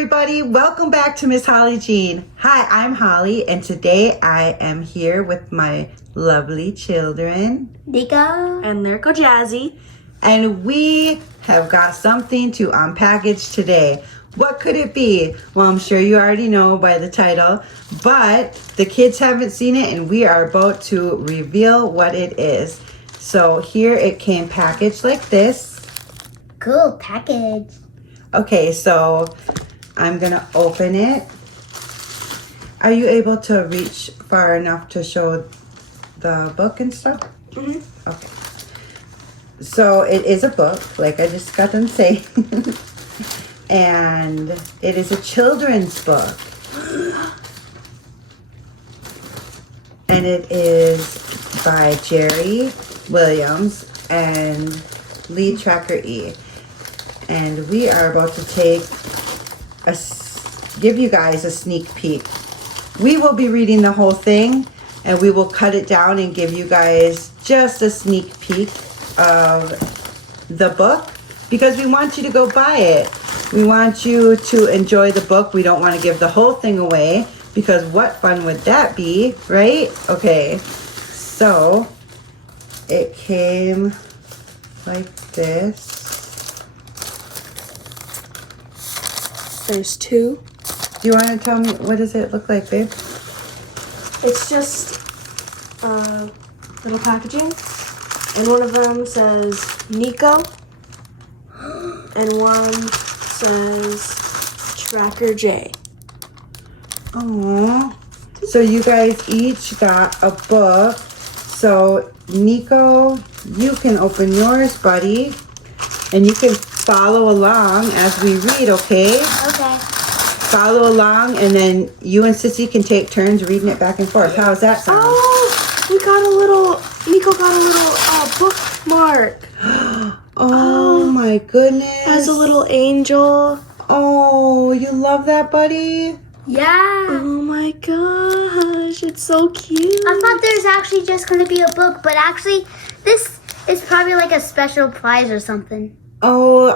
everybody, welcome back to Miss Holly Jean. Hi, I'm Holly, and today I am here with my lovely children, Nico and there go Jazzy, and we have got something to unpackage today. What could it be? Well, I'm sure you already know by the title, but the kids haven't seen it, and we are about to reveal what it is. So here it came packaged like this. Cool package. Okay, so I'm gonna open it. Are you able to reach far enough to show the book and stuff? Mm-hmm. Okay. So it is a book, like I just got them saying. And it is a children's book. And it is by Jerry Williams and Lee Tracker E. And we are about to give you guys a sneak peek. We will be reading the whole thing, and we will cut it down and give you guys just a sneak peek of the book, because we want you to go buy it. We want you to enjoy the book. We don't want to give the whole thing away, because what fun would that be, right? Okay, so it came like this. There's two. Do you want to tell me, what does it look like, babe? It's just little packaging, and one of them says Nico, and one says Tracker J. Aww. So you guys each got a book. So Nico, you can open yours, buddy, and you can follow along as we read, okay? Okay. Follow along, and then you and Sissy can take turns reading it back and forth. How's that sound? Oh, Nico got a little bookmark. Oh my goodness. As a little angel. Oh, you love that, buddy? Yeah. Oh my gosh, it's so cute. I thought there's actually just going to be a book, but actually this is probably like a special prize or something. Oh,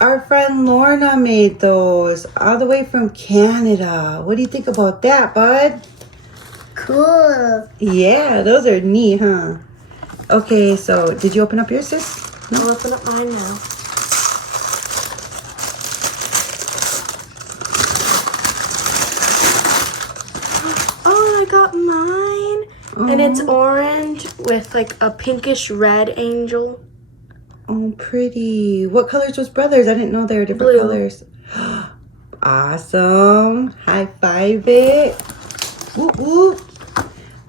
our friend Lorna made those all the way from Canada. What do you think about that, bud? Cool. Yeah, those are neat, huh? Okay, so did you open up yours, sis? I'll open up mine now. Oh, I got mine. Oh. And it's orange with like a pinkish red angel. Oh, pretty. What colors was brothers? I didn't know they were different Blue. colors. Awesome. High five it. Whoop, whoop.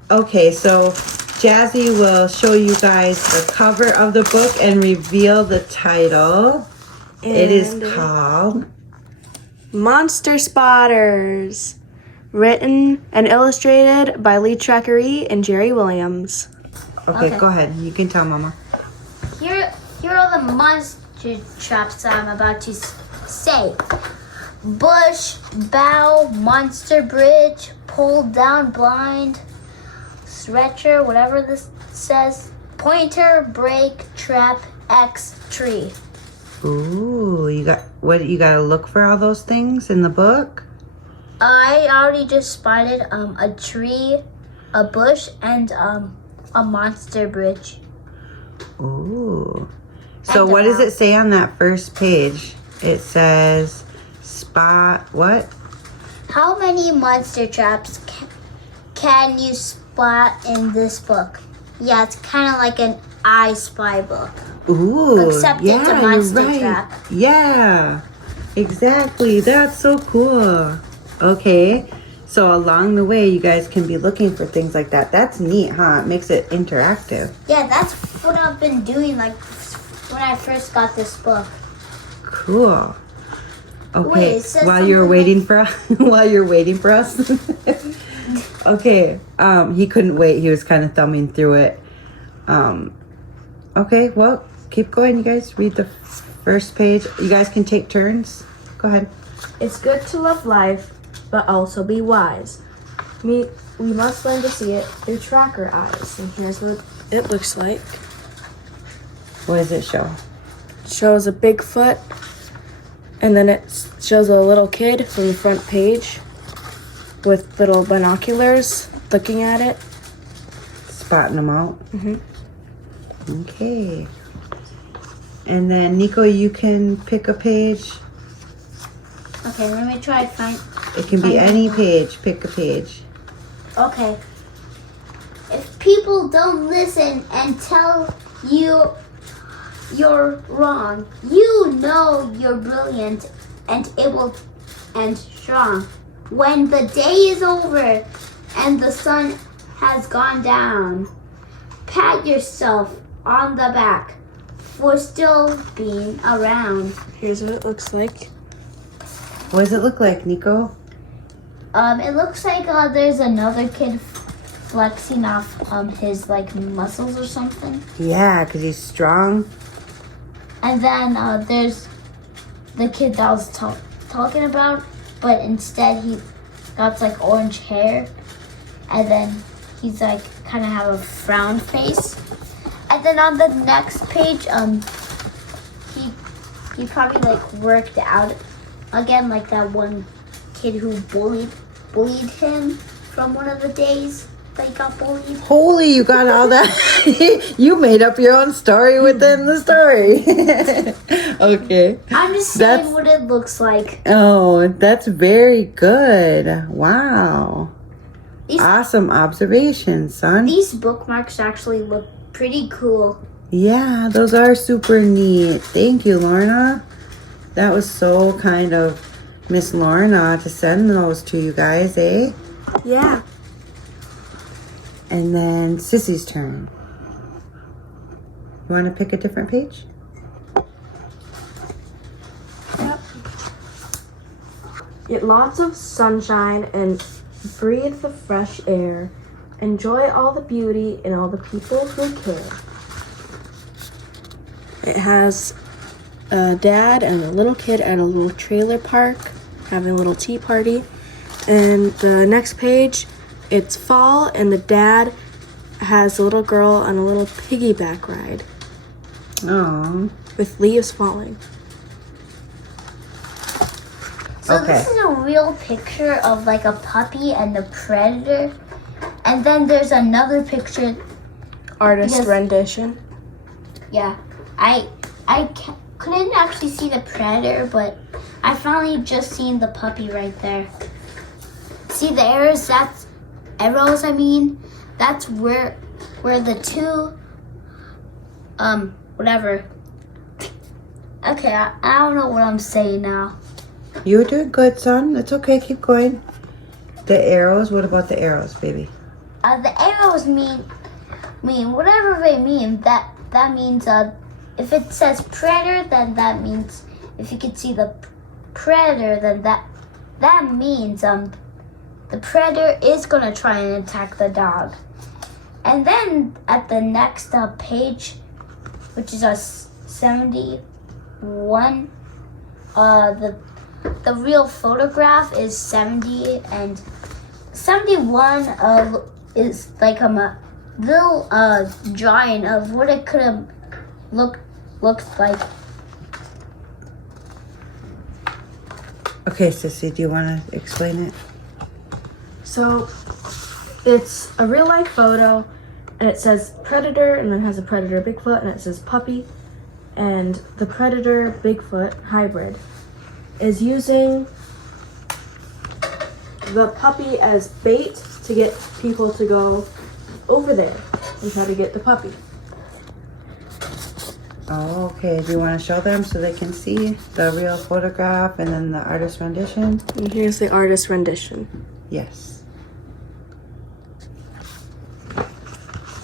Okay, so Jazzy will show you guys the cover of the book and reveal the title. It is called Monster Spotters. Written and illustrated by Lee Tracker E and Jerry Williams. Okay, go ahead. You can tell Mama. Here are the monster traps I'm about to say. Bush, bow, monster bridge, pull down blind, stretcher, whatever this says, pointer, break, trap, X, tree. Ooh, you got to look for all those things in the book? I already just spotted a tree, a bush, and a monster bridge. Ooh. So And what does about- it say on that first page? It says spot what? How many monster traps can you spot in this book? Yeah, it's kind of like an I Spy book. Ooh, Except yeah, it's a monster you're right. trap. Yeah, exactly. That's so cool. Okay, so along the way, you guys can be looking for things like that. That's neat, huh? It makes it interactive. Yeah, that's what I've been doing like when I first got this book. Cool. Okay, Wait, it says while you're something waiting for while you're waiting for us. Okay, he couldn't wait. He was kind of thumbing through it. Okay, well, keep going, you guys. Read the first page. You guys can take turns. Go ahead. It's good to love life, but also be wise. We must learn to see it through tracker eyes. And here's what it looks like. What does it show? It shows a Bigfoot And then it shows a little kid from the front page with little binoculars looking at it. Spotting them out. Mm-hmm. Okay. And then Nico, you can pick a page. Okay, let me try to find. It can be any page. Pick a page. Okay. If people don't listen and tell you you're wrong, you know you're brilliant and able and strong. When the day is over and the sun has gone down, pat yourself on the back for still being around. Here's what it looks like. What does it look like, Nico? It looks like there's another kid flexing off his like muscles or something. Yeah, because he's strong. And then there's the kid that I was talking about, but instead he got like orange hair, and then he's like kind of have a frown face. And then on the next page, he probably like worked out again, like that one kid who bullied him from one of the days that he got bullied. Holy, you got all that. You made up your own story within the story. Okay. I'm just saying what it looks like. Oh, that's very good. Wow. Awesome observation, son. These bookmarks actually look pretty cool. Yeah, those are super neat. Thank you, Lorna. That was so kind of Miss Lorna to send those to you guys, eh? Yeah. And then Sissy's turn. You want to pick a different page? Yep. Get lots of sunshine and breathe the fresh air. Enjoy all the beauty and all the people who care. It has a dad and a little kid at a little trailer park having a little tea party. And the next page, it's fall and the dad has a little girl on a little piggyback ride Oh. with leaves falling. So Okay. this is a real picture of like a puppy and the predator. And then there's another picture. Artist Yes. rendition. Yeah, couldn't actually see the predator, but I finally just seen the puppy right there. See the arrows? That's arrows. I mean, that's where the two whatever. Okay, I don't know what I'm saying now. You're doing good, son. It's okay. Keep going. The arrows. What about the arrows, baby? The arrows mean whatever they mean. That means if it says predator, then that means if you can see the predator, then that means the predator is gonna try and attack the dog. And then at the next page, which is 71, the real photograph is 70, and 71 is like a little drawing of what it could have looked like. Okay, Sissy, do you want to explain it? So it's a real life photo and it says predator and then has a predator Bigfoot and it says puppy, and the predator Bigfoot hybrid is using the puppy as bait to get people to go over there and try to get the puppy. Oh, okay. Do you want to show them so they can see the real photograph and then the artist rendition? And here's the artist rendition. Yes.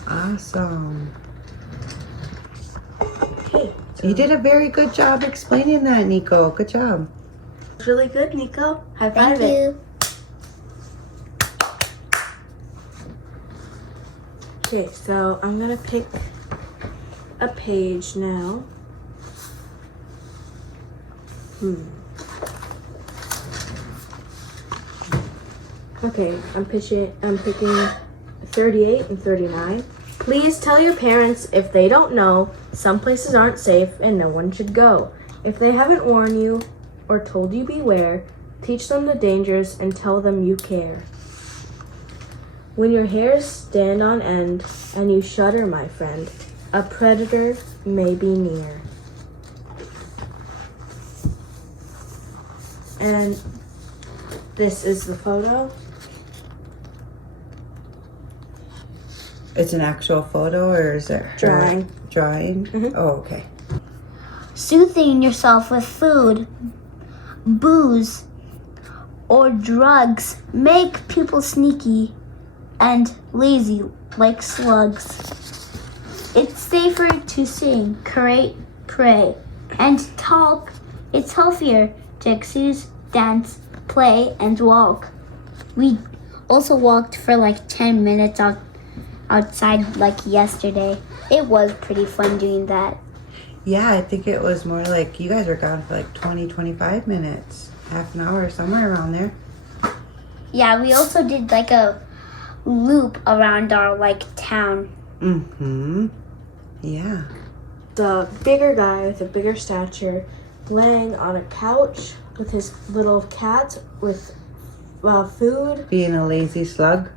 Awesome. Okay. You did a very good job explaining that, Nico. Good job. It's really good, Nico. High Thank five it. you. Okay, so I'm gonna pick a page now. Okay, I'm picking 38 and 39. Please tell your parents if they don't know, some places aren't safe and no one should go. If they haven't warned you or told you beware. Teach them the dangers and tell them you care. When your hairs stand on end and you shudder, my friend, a predator may be near. And this is the photo. It's an actual photo, or is it her Drawing. Drawing? Mhm. Oh, okay. Soothing yourself with food, booze, or drugs make people sneaky and lazy like slugs. It's safer to sing, create, pray, and talk. It's healthier to exercise, dance, play, and walk. We also walked for like 10 minutes outside like yesterday. It was pretty fun doing that. Yeah, I think it was more like you guys were gone for like 20, 25 minutes. Half an hour, somewhere around there. Yeah, we also did like a loop around our like town. Mm-hmm. Yeah. The bigger guy with a bigger stature laying on a couch with his little cat with food Being a lazy slug.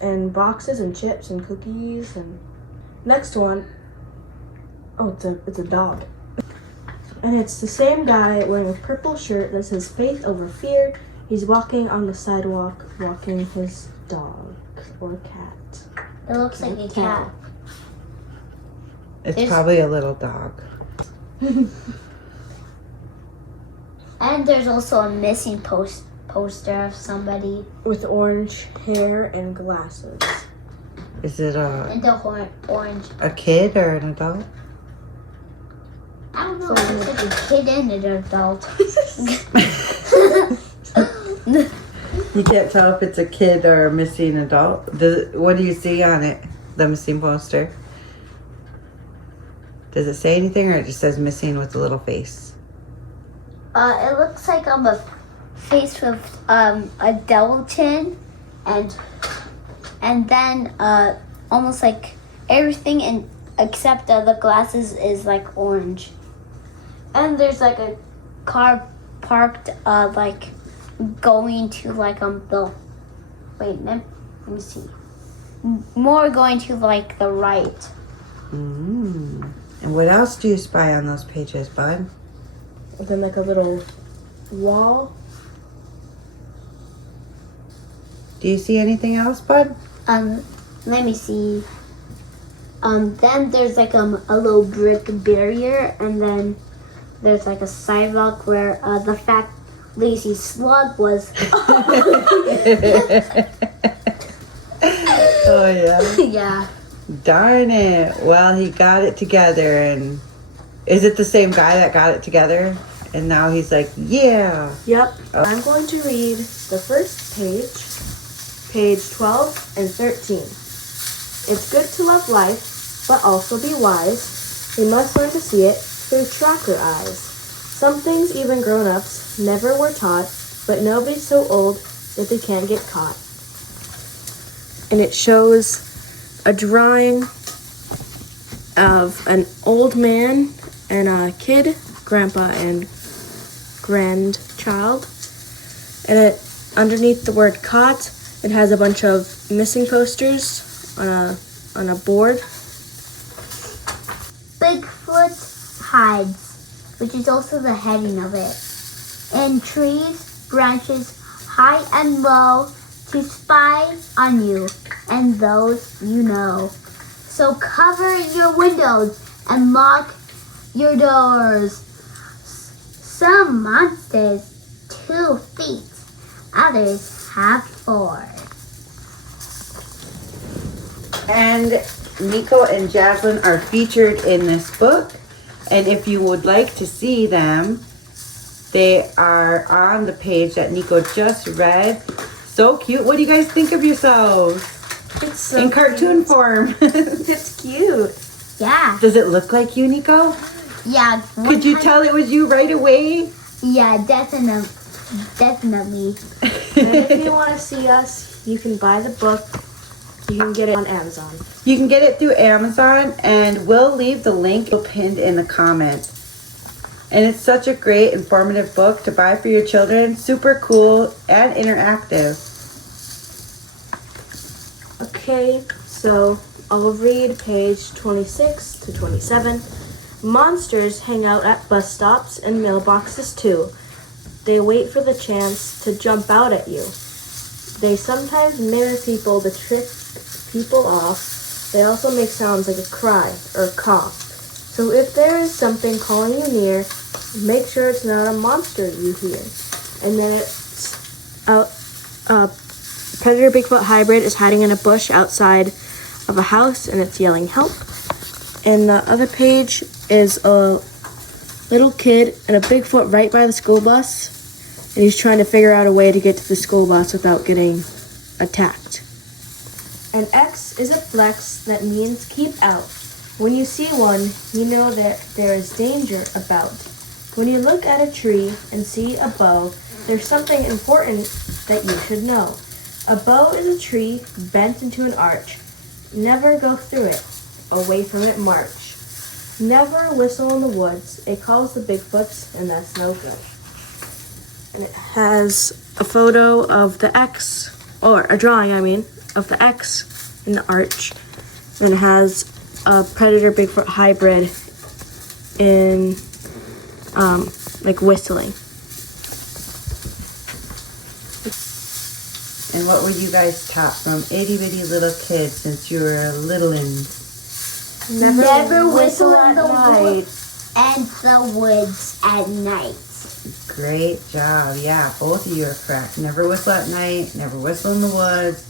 and boxes and chips and cookies. And next one, oh, it's a dog. And it's the same guy wearing a purple shirt that says faith over fear. He's walking on the sidewalk, walking his dog or cat. It looks like a cat. It's There's- probably a little dog. And there's also a missing poster of somebody With orange hair and glasses. Is it and the orange. a kid or an adult? I don't know if it's like a kid and an adult. You can't tell if it's a kid or a missing adult. What do you see on it? The missing poster? Does it say anything, or it just says missing with a little face? It looks like a face with a devil chin, and then almost like everything except the glasses is like orange. And there's like a car parked like going to like the wait let me see, more going to like the right. Mm. And what else do you spy on those pages, bud? And then like a little wall. Do you see anything else, bud? Let me see. Then there's like a little brick barrier, and then there's like a sidewalk where the fat lazy slug was. Oh, yeah. Yeah. Darn it. Well, he got it together. And is it the same guy that got it together? And now he's like, yeah. Yep. I'm going to read the first page 12 and 13. It's good to love life, but also be wise. We must learn to see it through tracker eyes. Some things even grown-ups never were taught, but nobody's so old that they can't get caught. And it shows a drawing of an old man and a kid, grandpa and grandchild. And it underneath the word caught, it has a bunch of missing posters on a board. Bigfoot hides, which is also the heading of it, in trees, branches, high and low, to spy on you and those you know. So cover your windows and lock your doors. Some monsters 2 feet, others have 4. And Nico and Jaslyn are featured in this book. And if you would like to see them, they are on the page that Nico just read. So cute. What do you guys think of yourselves? It's so In cartoon form. It's cute. Yeah, Does it look like you, Nico? yeah. Could you tell it was you right away? Yeah, definitely. And if you want to see us, you can buy the book. You can get it on Amazon. You can get it through Amazon, and we'll leave the link pinned in the comments. And it's such a great informative book to buy for your children. Super cool and interactive. Okay, so I'll read page 26 to 27. Monsters hang out at bus stops and mailboxes too. They wait for the chance to jump out at you. They sometimes mirror people to trick people off. They also make sounds like a cry or a cough. So if there is something calling you near, make sure it's not a monster you hear. And then it's out. Predator Bigfoot hybrid is hiding in a bush outside of a house, and it's yelling help. And the other page is a little kid and a Bigfoot right by the school bus, and he's trying to figure out a way to get to the school bus without getting attacked. An X is a flex that means keep out. When you see one, you know that there is danger about. When you look at a tree and see a bow, there's something important that you should know. A bow is a tree bent into an arch. Never go through it. Away from it, march. Never whistle in the woods. It calls the Bigfoots, and that's no good. And it has a photo of the X, or a drawing, of the X in the arch. And it has a Predator Bigfoot hybrid in, like whistling. And what were you guys taught from itty bitty little kids since you were littleins? Never whistle in the woods and the woods at night. Great job. Yeah, both of you are correct. Never whistle at night, never whistle in the woods,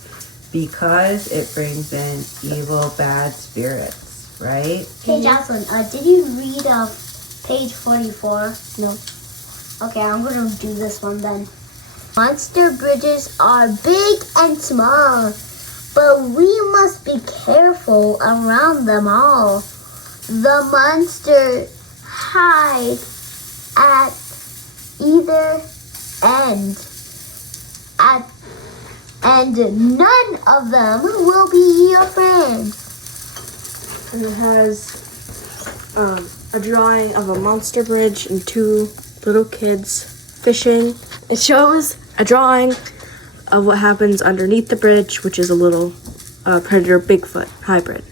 because it brings in evil, bad spirits, right? Hey, Jocelyn, did you read page 44? No. Okay, I'm going to do this one then. Monster bridges are big and small, but we must be careful around them all. The monster hide at either end, and none of them will be your friend. And it has a drawing of a monster bridge and two little kids fishing. It shows a drawing of what happens underneath the bridge, which is a little Predator Bigfoot hybrid.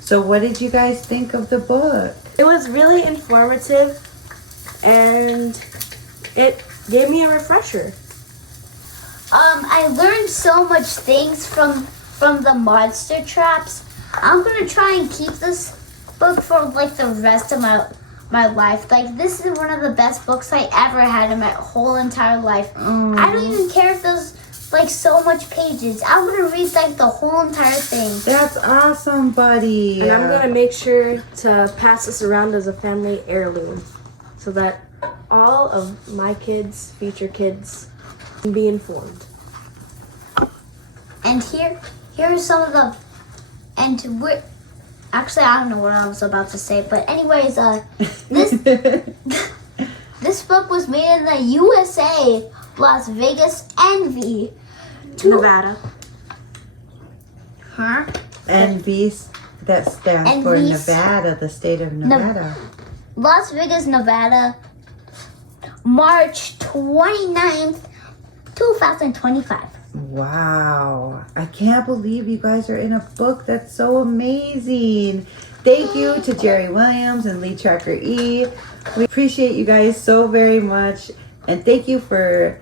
So what did you guys think of the book? It was really informative, and it gave me a refresher. I learned so much things from the monster traps. I'm gonna try and keep this book for like the rest of my life. Like, this is one of the best books I ever had in my whole entire life. I don't even care if there's like so much pages. I'm gonna read like the whole entire thing. That's awesome, buddy. And I'm gonna make sure to pass this around as a family heirloom, so that all of my kids, future kids, can be informed. And here are some of the, and we're, actually I don't know what I was about to say, but anyways, this book was made in the USA, Las Vegas Envy. Nevada. Huh? Envy, that stands for Envies. Nevada, the state of Nevada. Las Vegas, Nevada, March 29th, 2025. Wow. I can't believe you guys are in a book. That's so amazing. Thank you to Jerry Williams and Lee Tracker E. We appreciate you guys so very much. And thank you for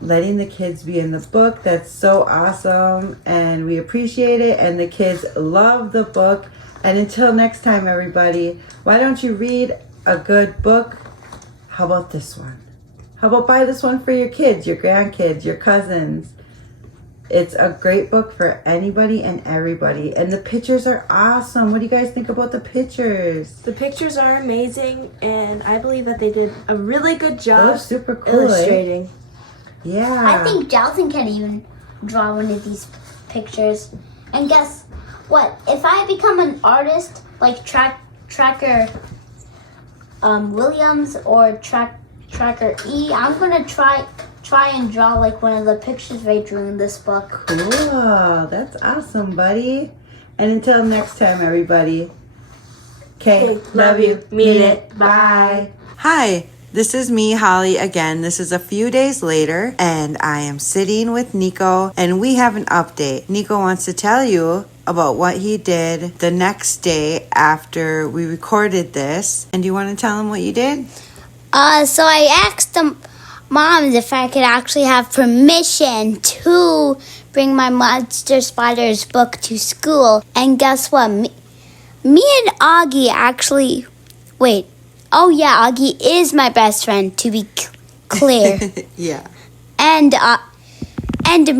letting the kids be in the book. That's so awesome. And we appreciate it. And the kids love the book. And until next time, everybody, why don't you read a good book? How about this one? How about buy this one for your kids, your grandkids, your cousins? It's a great book for anybody and everybody. And the pictures are awesome. What do you guys think about the pictures? The pictures are amazing, and I believe that they did a really good Those job are super cool. illustrating. Yeah. I think Jalton can even draw one of these pictures. And guess what? If I become an artist like Tracker Williams or Tracker E, I'm gonna try and draw like one of the pictures they drew in this book. Cool. That's awesome, buddy. And until next time, everybody, Okay, love you. Mean it. Bye. Hi, this is me, Holly, again. This is a few days later, and I am sitting with Nico, and we have an update. Nico wants to tell you about what he did the next day after we recorded this. And do you want to tell him what you did? So I asked the moms if I could actually have permission to bring my Monster Spiders book to school. And guess what? Me and Augie actually... Wait. Oh, yeah, Augie is my best friend, to be clear. Yeah. And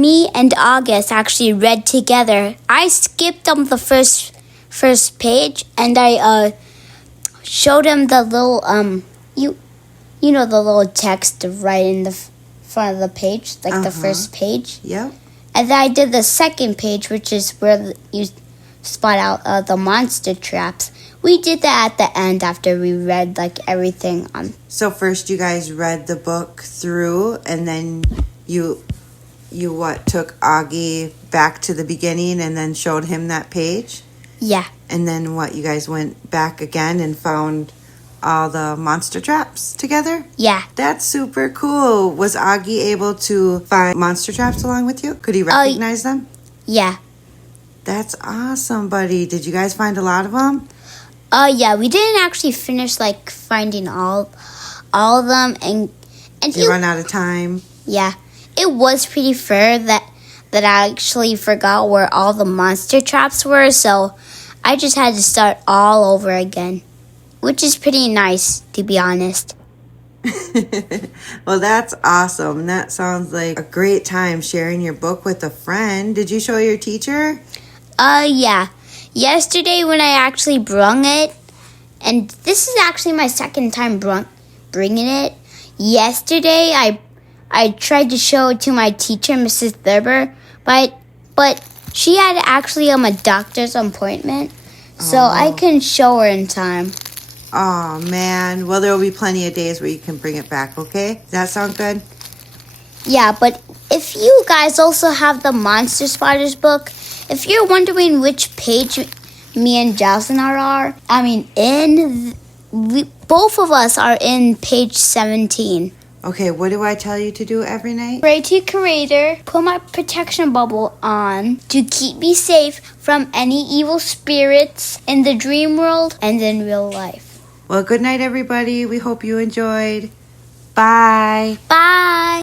me and August actually read together. I skipped on the first page, and I showed him the little you know the little text right in the front of the page, like the first page. Yep. And then I did the second page, which is where you spot out the monster traps. We did that at the end after we read like everything on. So first you guys read the book through, and then you took Augie back to the beginning and then showed him that page? Yeah. And then you guys went back again and found all the monster traps together? Yeah. That's super cool. Was Augie able to find monster traps along with you? Could he recognize them? Yeah. That's awesome, buddy. Did you guys find a lot of them? Yeah, we didn't actually finish like finding all of them, and You run out of time? Yeah. It was pretty fair that I actually forgot where all the monster traps were, so I just had to start all over again, which is pretty nice, to be honest. Well, that's awesome. That sounds like a great time sharing your book with a friend. Did you show your teacher? Yeah. Yesterday when I actually brung it, and this is actually my second time bringing it. Yesterday I tried to show it to my teacher, Mrs. Thurber, but she had actually a doctor's appointment, so I couldn't show her in time. Oh, man. Well, there will be plenty of days where you can bring it back, okay? Does that sound good? Yeah, but if you guys also have the Monster Spiders book, if you're wondering which page me and Jocelyn are, both of us are in page 17. Okay, what do I tell you to do every night? Pray to your Creator, put my protection bubble on to keep me safe from any evil spirits in the dream world and in real life. Well, good night, everybody. We hope you enjoyed. Bye. Bye.